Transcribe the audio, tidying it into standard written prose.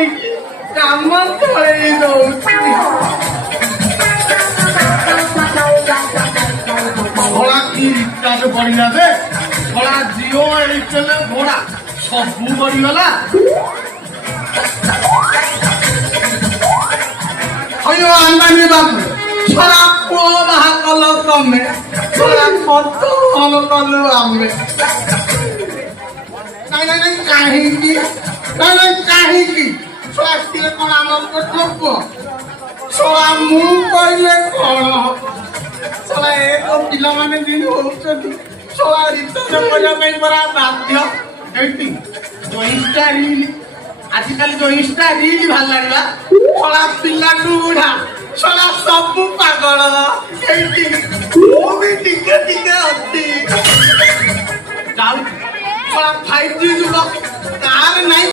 ନେଇକି କାମ ଚଳେଇ ଦଉଛି। ଘୋଡ଼ା କି ରିଚାର୍ଜ ପଡ଼ିଲା ଯେ ଘୋଡ଼ା ଜିଓ ଏଇଚଲେ ଘୋଡ଼ା ସବୁ ପଡ଼ିଗଲା। ଅಯ್ୟୋ ଆମ୍ବାନୀ ବାବୁ ଛଡ଼ା ପୁଅ ବାହା କଲ ତମେ ଛଡ଼ା ଖର୍ଚ୍ଚ ଭଲ କଲୁ ଆମେ। ନାଇଁ ନାଇଁ ନାଇଁ କାହିଁକି ନାଇଁ ନାଇଁ କାହିଁକି ସ୍ୱାସ୍ଥ୍ୟରେ କଣ ଆମର ଠକ ଶଳା ମୁଁ କହିଲେ କଣ ଶଳା ଏ ତ ପିଲାମାନେ ଦିନ ହଉଛନ୍ତି ଶଳା ରିଚାର୍ଜ କରିବା ପାଇଁ ପରା ବାଧ୍ୟ। ଏଇଠି ଯୋଉ ଇନଷ୍ଟା ରିଲ୍ ଆଜିକାଲି ଯୋଉ ଇନଷ୍ଟା ରିଲ୍ ବାହାରିଲାଣି ବା ଶଳା ପିଲାଠୁ ବୁଢା ଶଳା ସବୁ ପାଗଳ। ଏଇଠି ମୁଁ ବି ଟିକେ ଟିକେ ଅଛି ଯାଉଛି ଶଳା 5G ଯୁଗ କାହାର ନାହିଁ।